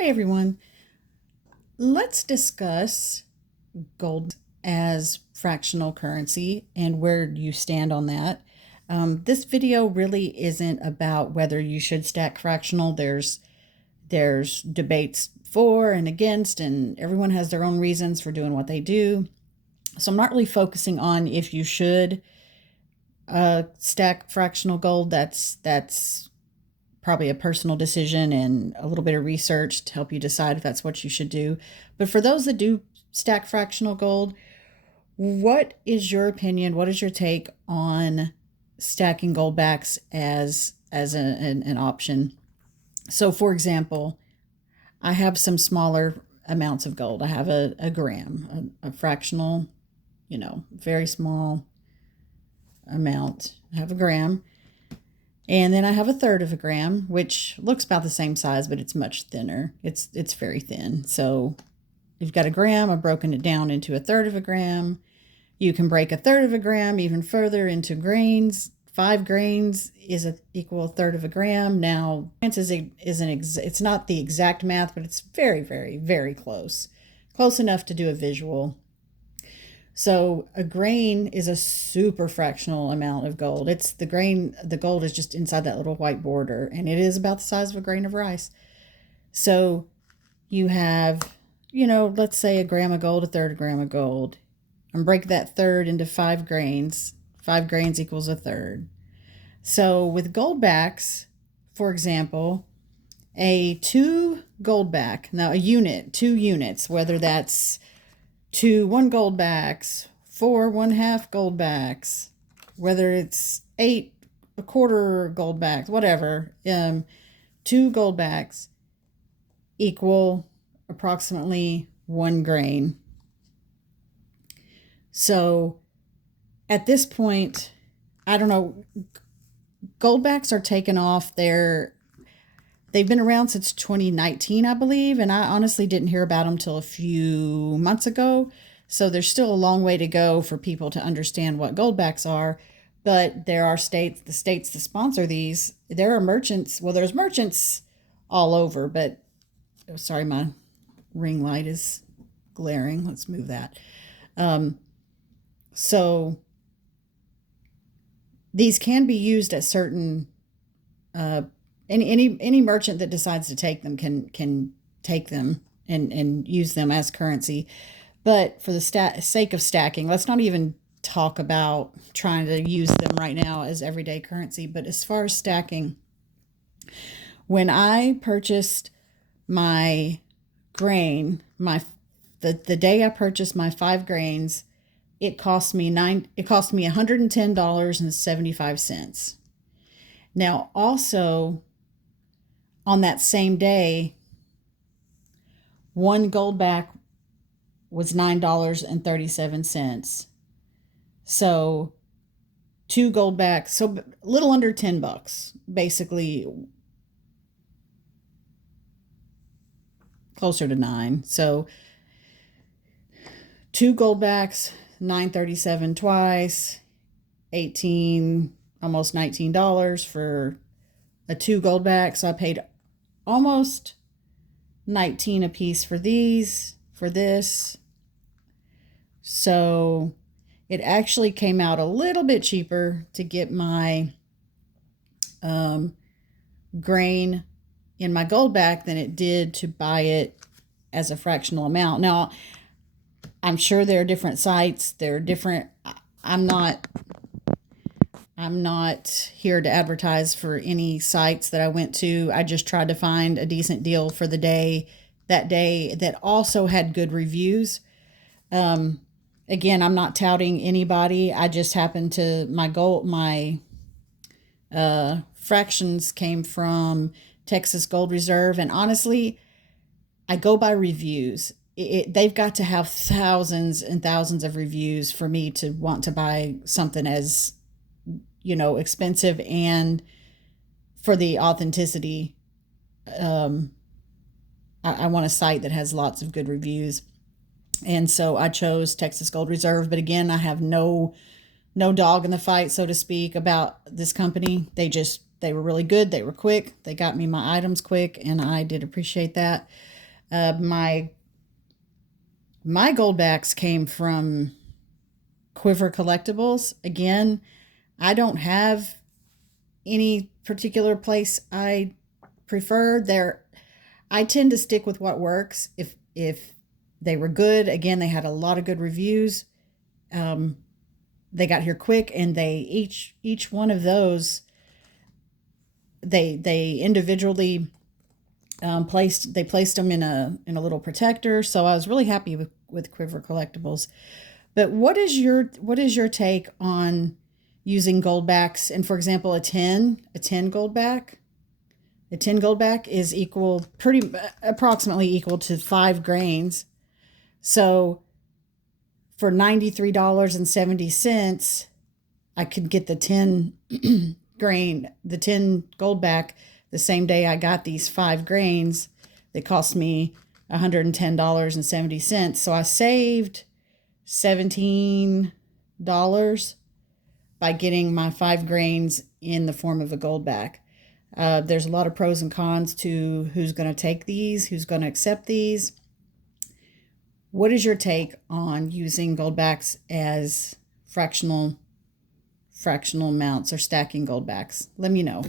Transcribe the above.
Hey everyone, let's discuss gold as fractional currency and where you stand on that. This video really isn't about whether you should stack fractional. There's debates for and against, and everyone has their own reasons for doing what they do. So I'm not really focusing on if you should stack fractional gold. That's probably a personal decision and a little bit of research to help you decide if that's what you should do. But for those that do stack fractional gold, what is your opinion? What is your take on stacking Goldbacks as an option? So, for example, I have some smaller amounts of gold. I have a gram, a fractional, very small amount. I have a gram. And then I have a third of a gram, which looks about the same size, but it's much thinner. It's very thin. So you've got a gram. I've broken it down into a third of a gram. You can break a third of a gram even further into grains. 5 grains equal a third of a gram. Now, it's not the exact math, but it's very, very, very close. Close enough to do a visual. So a grain is a super fractional amount of gold. The gold is just inside that little white border, and it is about the size of a grain of rice. So you have, let's say a gram of gold, a third of a gram of gold. And break that third into 5 grains. 5 grains equals a third. So with Goldbacks, for example, a 2 Goldback, now a unit, 2 units, whether that's 2 1 Goldbacks, 4 1/2 Goldbacks, whether it's 8 1/4 Goldbacks, whatever, 2 Goldbacks equal approximately 1 grain. So at this point, I don't know, Goldbacks are taken off. They've been around since 2019, I believe, and I honestly didn't hear about them till a few months ago. So there's still a long way to go for people to understand what Goldbacks are. But there are the states that sponsor these. There are merchants. Well, there's merchants all over, but sorry, my ring light is glaring. Let's move that. So these can be used at certain any merchant that decides to take them can take them and use them as currency. But for the sake of stacking, let's not even talk about trying to use them right now as everyday currency. But as far as stacking, when I purchased my grain, the day I purchased my 5 grains, it cost me $110.75. Now, also on that same day, 1 Goldback was $9.37. So 2 Goldbacks, so a little under $10, basically closer to 9. So 2 Goldbacks, $9.37 twice, almost $19 for a 2 Goldback. So I paid almost $19 a piece for this. So it actually came out a little bit cheaper to get my grain in my Goldback than it did to buy it as a fractional amount. Now, I'm sure there are different sites. There are different. I'm not here to advertise for any sites that I went to. I just tried to find a decent deal for that day that also had good reviews. Again, I'm not touting anybody. I just happened to my fractions came from Texas Gold Reserve, and honestly, I go by reviews. They've got to have thousands and thousands of reviews for me to want to buy something as, expensive, and for the authenticity. I want a site that has lots of good reviews. And so I chose Texas Gold Reserve. But again, I have no dog in the fight, so to speak, about this company. They just They were really good. They were quick. They got me my items quick, and I did appreciate that. My Goldbacks came from Quiver Collectibles. Again, I don't have any particular place I prefer. I tend to stick with what works. If they were good, again, they had a lot of good reviews. They got here quick, and they each one of those they individually placed them in a little protector. So I was really happy with Quiver Collectibles. But what is your take on using Goldbacks? And for example, a 10 Goldback. A 10 Goldback is approximately equal to 5 grains. So for $93.70, I could get the 10 the 10 Goldback the same day I got these 5 grains. They cost me $110.70. So I saved $17 by getting my 5 grains in the form of a Goldback. There's a lot of pros and cons to who's going to take these, who's going to accept these. What is your take on using Goldbacks as fractional amounts or stacking Goldbacks? Let me know.